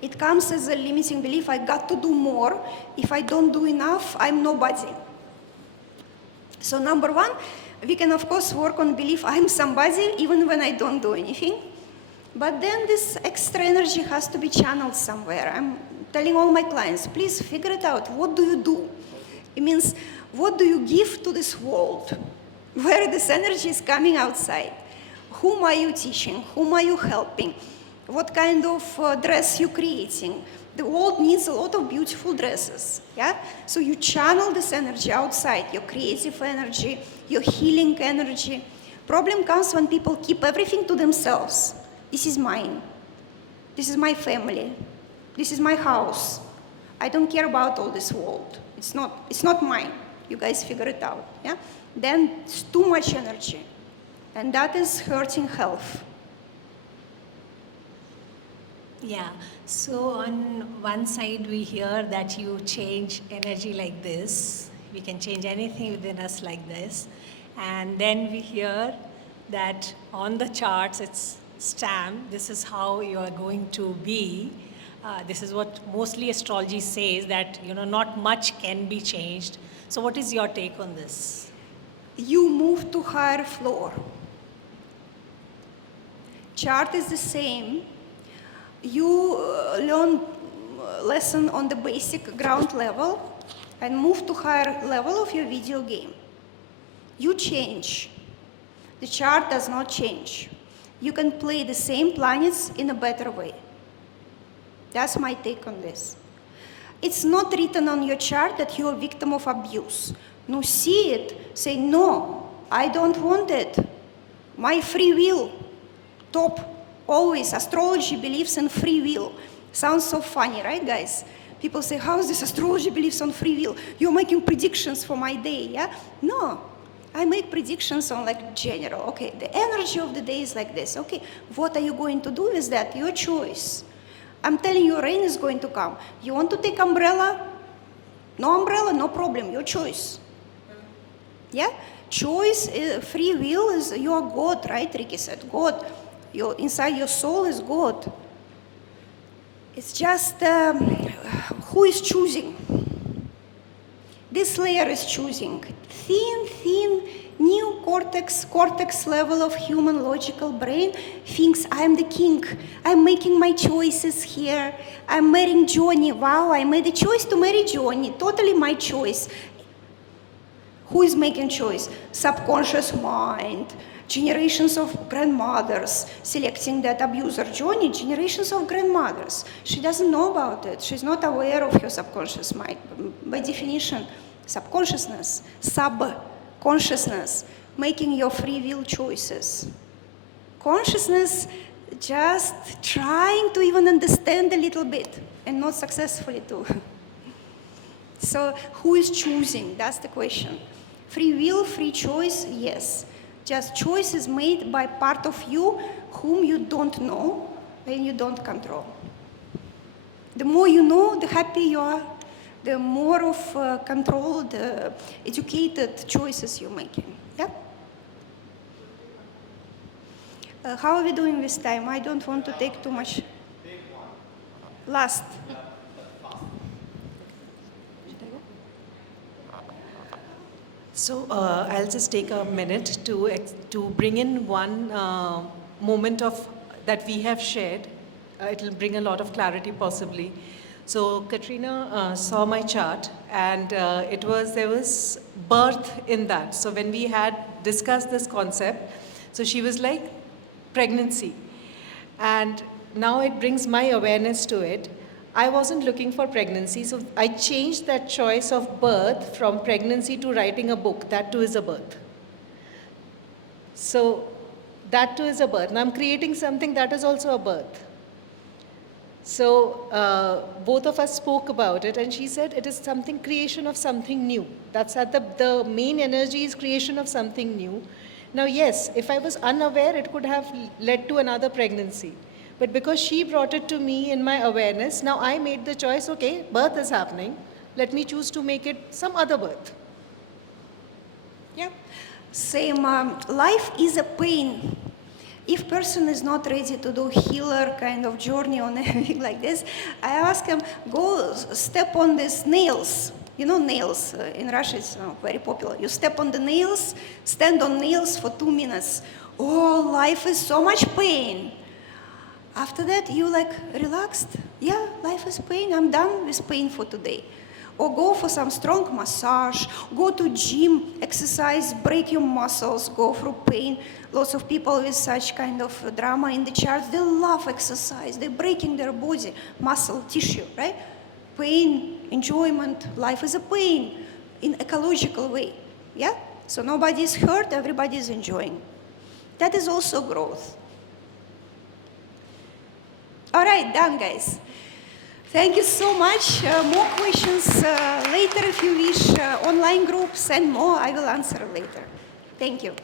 It comes as a limiting belief, I got to do more. If I don't do enough, I'm nobody. So number one, we can of course work on belief I'm somebody even when I don't do anything. But then this extra energy has to be channeled somewhere. I'm telling all my clients, please figure it out. What do you do? It means, what do you give to this world? Where this energy is coming outside? Whom are you teaching? Whom are you helping? What kind of dress you're creating? The world needs a lot of beautiful dresses, yeah? So you channel this energy outside, your creative energy, your healing energy. Problem comes when people keep everything to themselves. This is mine. This is my family. This is my house. I don't care about all this world. It's not mine. You guys figure it out, yeah? Then it's too much energy. And that is hurting health. Yeah, so on one side we hear that you change energy like this. We can change anything within us like this. And then we hear that on the charts it's stamped, this is how you are going to be. This is what mostly astrology says, that not much can be changed. So what is your take on this? You move to higher floor. Chart is the same. You learn lesson on the basic ground level and move to higher level of your video game. You change. The chart does not change. You can play the same planets in a better way. That's my take on this. It's not written on your chart that you're a victim of abuse. No, see it, say, no, I don't want it. My free will, top, always. Astrology believes in free will. Sounds so funny, right, guys? People say, how is this astrology believes on free will? You're making predictions for my day, yeah? No, I make predictions on like general. Okay, the energy of the day is like this. Okay, what are you going to do with that? Your choice. I'm telling you, rain is going to come. You want to take umbrella? No umbrella, no problem, your choice. Yeah? Choice, free will is, you are God, right? Ricky said, God. Inside your soul is God. It's just who is choosing? This layer is choosing. Thin, new cortex level of human logical brain thinks I'm the king. I'm making my choices here. I'm marrying Johnny. Wow, I made a choice to marry Johnny. Totally my choice. Who is making choice? Subconscious mind. Generations of grandmothers selecting that abuser. Johnny, generations of grandmothers. She doesn't know about it. She's not aware of her subconscious mind. By definition, subconsciousness, subconsciousness, making your free will choices. Consciousness just trying to even understand a little bit, and not successfully too. So who is choosing? That's the question. Free will, free choice, yes. Just choice is made by part of you whom you don't know and you don't control. The more you know, the happier you are. The more of controlled, educated choices you're making. Yeah? How are we doing this time? I don't want to take too much. Last. So I'll just take a minute to bring in one moment of that we have shared. It'll bring a lot of clarity possibly. So Katerina saw my chart, and there was birth in that. So when we had discussed this concept, so she was like pregnancy, and now it brings my awareness to it. I wasn't looking for pregnancy, so I changed that choice of birth from pregnancy to writing a book. That too is a birth. So that too is a birth. Now I'm creating something that is also a birth. So both of us spoke about it, and she said it is something, creation of something new. That's at the main energy is creation of something new. Now yes, if I was unaware, it could have led to another pregnancy. But because she brought it to me in my awareness, now I made the choice, okay, birth is happening. Let me choose to make it some other birth. Yeah. Same, life is a pain. If person is not ready to do healer kind of journey on anything like this, I ask him, go step on these nails. You know nails, in Russia it's very popular. You step on the nails, stand on nails for 2 minutes. Oh, life is so much pain. After that, you like relaxed. Yeah, life is pain. I'm done with pain for today. Or go for some strong massage. Go to gym, exercise, break your muscles, go through pain. Lots of people with such kind of drama in the charts, they love exercise. They're breaking their body, muscle, tissue, right? Pain, enjoyment. Life is a pain in ecological way. Yeah? So nobody is hurt, everybody is enjoying. That is also growth. All right, done, guys. Thank you so much. More questions later if you wish. Online groups and more, I will answer later. Thank you.